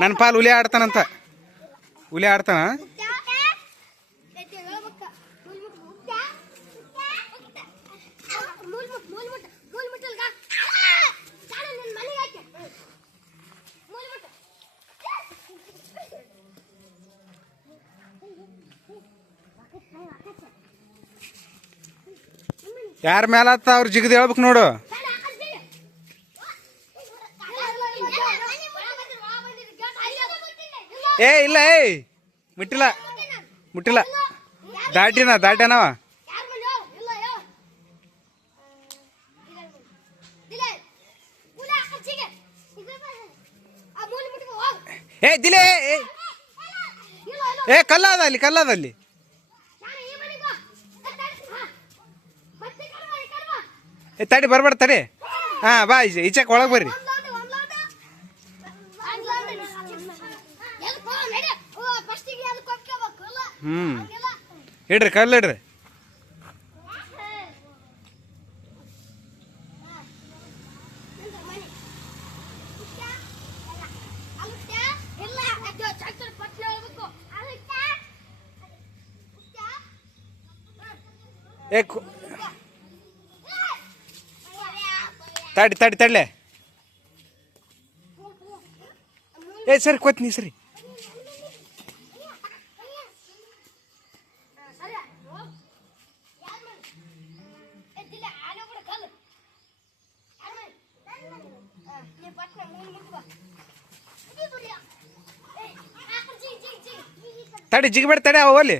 ನನ್ನ ಪಾಲು ಹುಲಿ ಆಡ್ತಾನಂತ. ಹುಲಿ ಆಡ್ತಾನ. ಯಾರ ಮೇಲತ್ತ ಅವ್ರು ಜಿಗದ್ ಹೇಳ್ಬೇಕು ನೋಡು. ಏ ಇಲ್ಲ, ಮುಟ್ಟಿಲ್ಲ ಮುಟ್ಟಿಲ್ಲ. ದಾಟ್ಯಾನವ. ಏ ದಿಲೇ, ಏ ಕಲ್ಲದಲ್ಲಿ. ಏ ತಡಿ, ಬರ್ಬೇಡ ತಡಿ. ಹಾ ಬಾ, ಈಚೆಕ್ ಒಳಗೆ ಬರ್ರಿ. ಇಡ್ರಿ ಕಲ್ಲು ಇಡ್ರಿ. ತಡ್ಲೆ. ಏ ಸರಿ ಕೊತ್ನಿ ಸರಿ. ತಡಿ ಜಿಗಬೇಡ, ತಡಿ ಅವಲ್ಲಿ.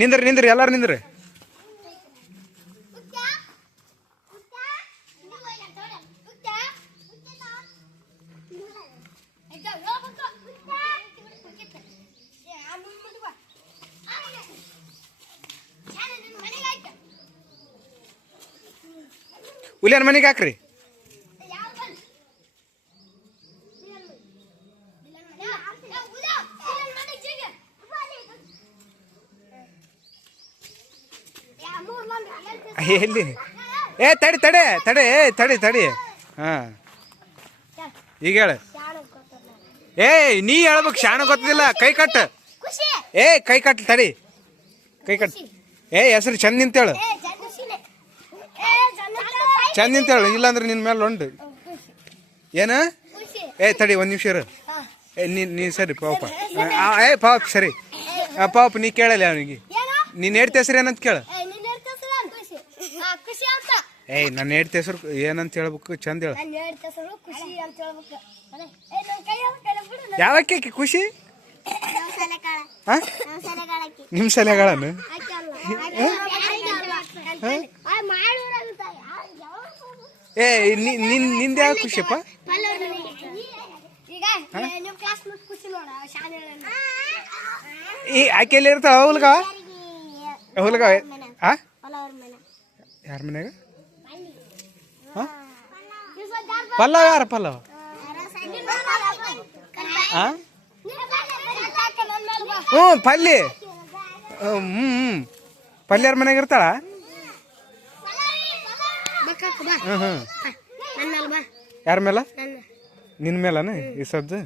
ನಿಂದ್ರಿ ಎಲ್ಲಾರು ನಿಂದ್ರಿ. ಹುಲಿಯನ್ ಮನೆಗೆ ಹಾಕ್ರಿ. ಎಲ್ಲಿ? ಏ ತಡಿ. ಹಾ ಈಗ ಹೇಳ. ಏ ನೀ ಹೇಳ್ಬೇಕು, ಶಾಣ ಗೊತ್ತಿಲ್ಲ. ಕೈ ಕಟ್. ಕೈ ಕಟ್ ತಡಿ. ಕೈ ಕಟ್. ಹೆಸರು ಚಂದ ನಿಂತೇಳು. ಚಂದ ನಿಂತೇಳು, ಇಲ್ಲಾಂದ್ರೆ ನಿನ್ ಮೇಲೆ ಉಂಡು. ಏನ? ತಡಿ ಒಂದ್ ನಿಮಿಷ ಇರು. ನೀ ಸರಿ ಪಾಪ. ಪಾಪ ಸರಿ. ಪಾಪ ನೀ ಕೇಳಲ್ಲ ಅವನಿಗೆ. ನೀನ್ ಹೇಳ್ತ ಹೆಸರು ಏನಂತ ಕೇಳ. ನನ್ನ ಹೇಳ್ತ ಹೆಸರು ಏನಂತ ಹೇಳ್ಬೇಕು, ಚಂದ ಹೇಳ. ಯಾವಕ್ಕೆ ಖುಷಿ? ನಿಮ್ ಸಲೆಗಳನ್ನು ನಿಂದ ಯಾವ ಖುಷಿಪ್ಪ? ಆಕೆಯಲ್ಲಿ ಇರ್ತಾಳ ಹುಲ್ಗ. ಯಾರ ಮನ್ಯಾಗ? ಪಲ್ಲವ ಯಾರ? ಪಲ್ಲವ ಪಲ್ಲಿ. ಪಲ್ಯಾರ ಮನ್ಯಾಗ ಇರ್ತಾಳ. ಯಾರ ಮೇಲ? ನಿನ್ ಮೇಲನ ಈ ಸದ್ದು?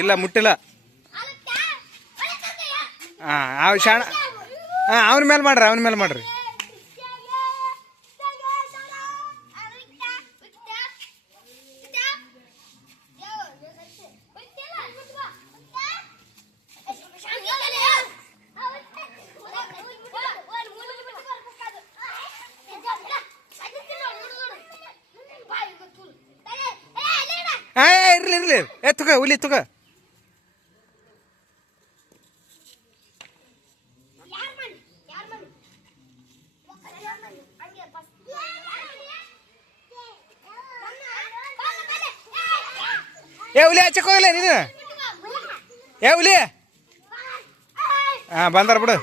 ಇಲ್ಲ ಮುಟ್ಟಿಲ್ಲ. ಶಾಣ. ಅವನ ಮೇಲೆ ಮಾಡ್ರಿ. ಇರ್ಲಿ. ತುಗ ಹುಲಿ ತುಗ. ಹುಲಿ ಆಚಕ್ ಹೋಗಲ್ಲ ನೀನು. ಹುಲಿ ಬಂದಾರ ಬಿಡು.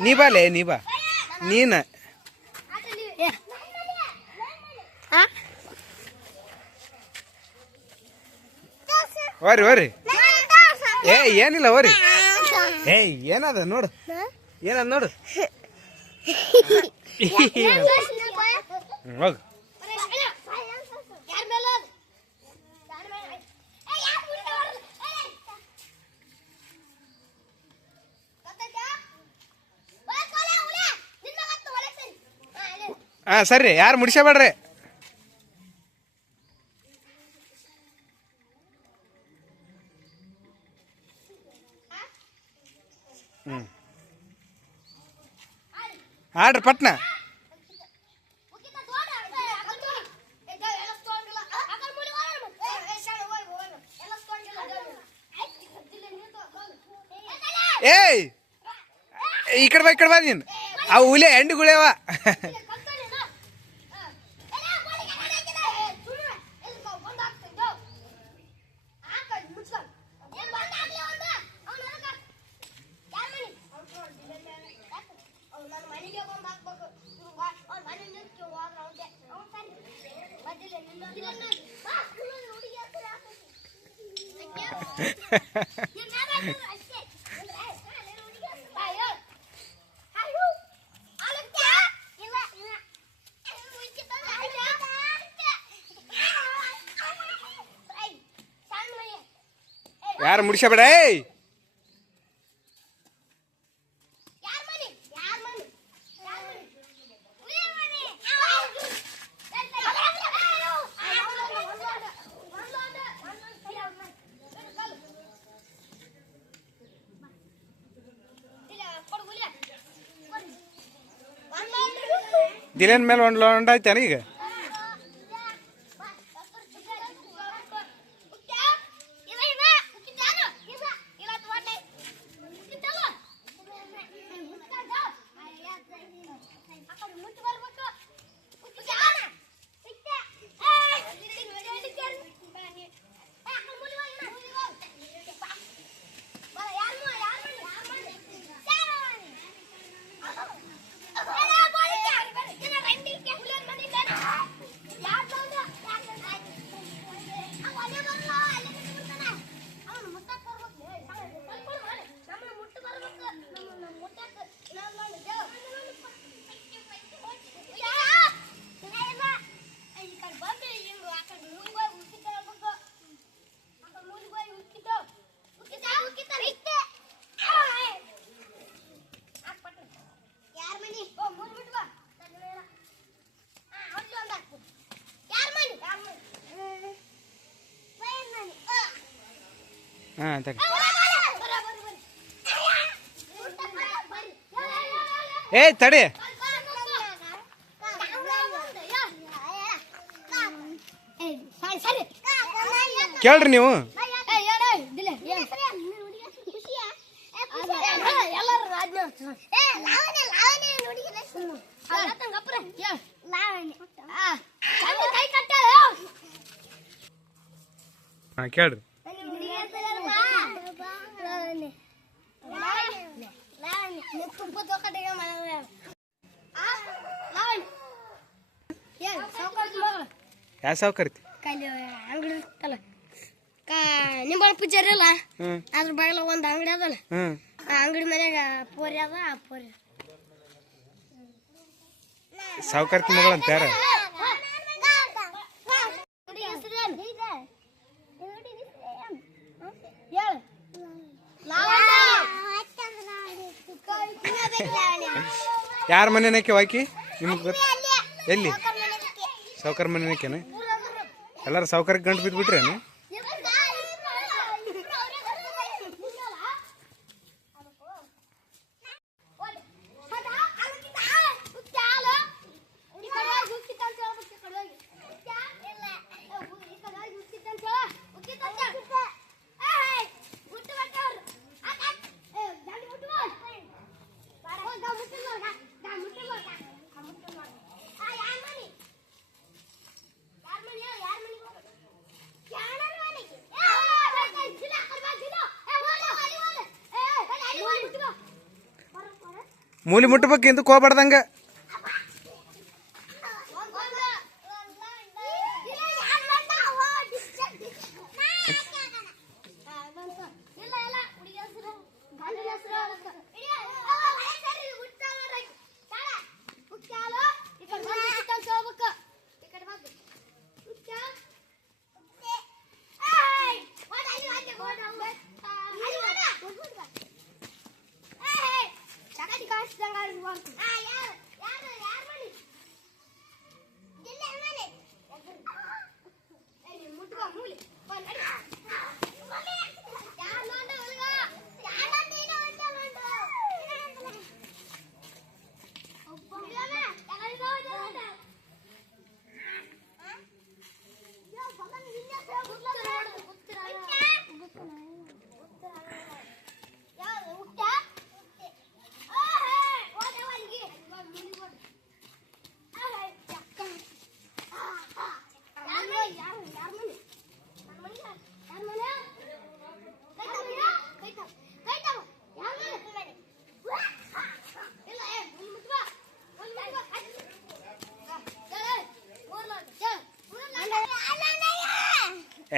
ನೀ ಬಾಲೆ ನೀ ಬಾ ನೀನ ಓರಿ ಓರಿ ಏ ಏನಿಲ್ಲ ಓರಿ ಏ ಏನದ ನೋಡು ಏನದ ನೋಡು ಹೋಗು ಹಾಂ ಸರಿ ಯಾರು ಮುಡಿಸಬೇಡ್ರಿ ಹ್ಞೂ ಆಡ್ರಿ ಪಟ್ನ ಏಯ್ ಈ ಕಡೆ ಬಾ ನೀನು ಅವು ಹುಲಿ ಎಂಡುಗಳವ ಯಾರು ಮುಡಿಸಬೇಡ ದಿಲೇನ್ ಮೇಲೆ ಒಂದು ಲೌಂಡ್ ಆಯ್ತಾನ ಈಗ ಹಾಂ ತಗ ಏ ತಡಿ ಕೇಳ್ರಿ ನೀವು ಹಾಂ ಕೇಳ್ರಿ ಯಾವ ಸಾವುಕಾರ್ತಿ ಅಂಗಡಿ ಇರ್ತಲ್ಲ ನಿಂಬಳ ಪೂಜಾರಿ ಅಲ್ಲ ಅದ್ರ ಬಾಗಿಲ ಒಂದು ಅಂಗಡಿ ಅದಲ್ಲ ಆ ಅಂಗಡಿ ಮನ್ಯಾಗ ಪೋರಿ ಅದ ಆ ಪೋರಿ ಸಾವುಕಾರ್ತಿ ಮಗಳು ಅಂತ ಯಾರ ಯಾರ ಮನೆನಕ್ಕೆ ವಾಕಿ ನಿಮ್ಗೆ ಗೊತ್ತ ಎಲ್ಲಿ ಸಾವುಕಾರ ಮನೆನಕ್ಕೇನೆ ಎಲ್ಲರೂ ಸಾವುಕಾರಕ್ಕೆ ಗಂಟು ಬಿದ್ದುಬಿಟ್ರೇನು ಯಾರ ಮೂಲಿ ಮುಟ್ಟಬೇಕು ಹಿಂದಕ್ಕೆ ಹೋಗ್ಬಾರ್ದಂಗ.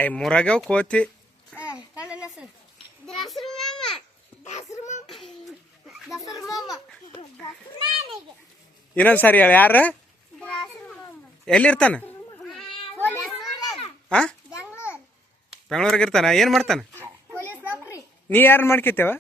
ಏಯ್ ಮೂರಾಗ್ಯಾವ ಕೋತಿ. ಇನ್ನೊಂದ್ಸರಿ ಹೇಳ, ಯಾರ ಎಲ್ಲಿರ್ತಾನ? ಹಾ, ಬೆಂಗಳೂರಿಗೆ ಇರ್ತಾನ. ಏನ್ ಮಾಡ್ತಾನ? ನೀ ಯಾರನ್ನ ಮಾಡ್ಕೇತೇವ?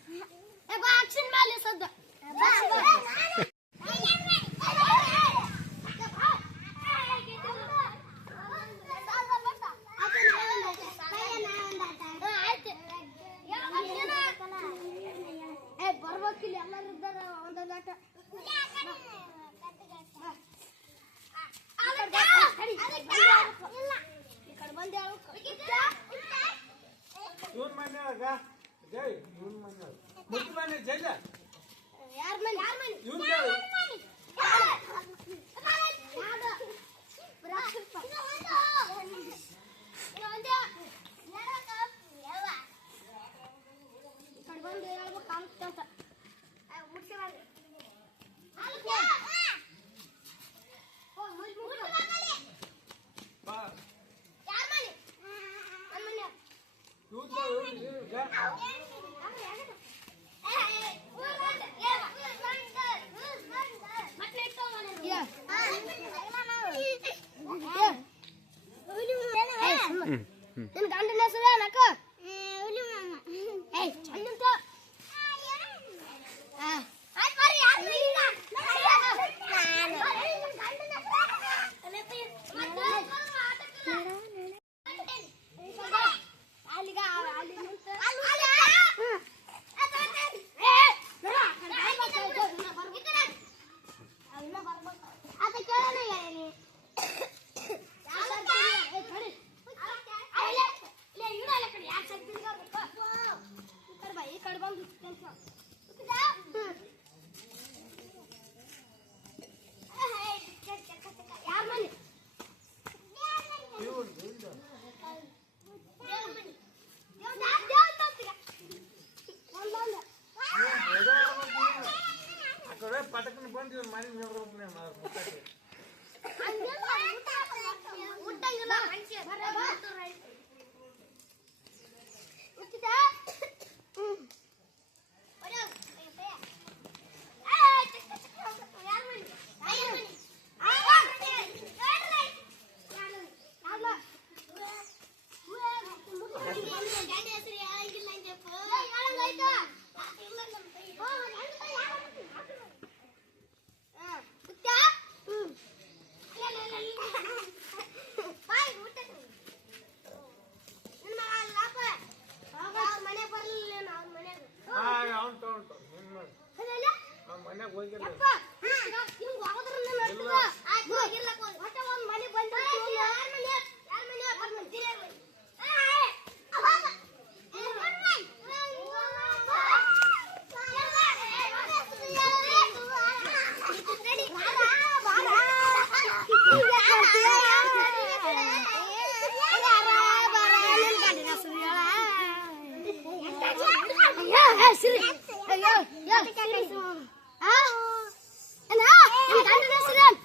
ನಿಮ್ ಗಂಡನ ಹೆಸ್ರೇನ್?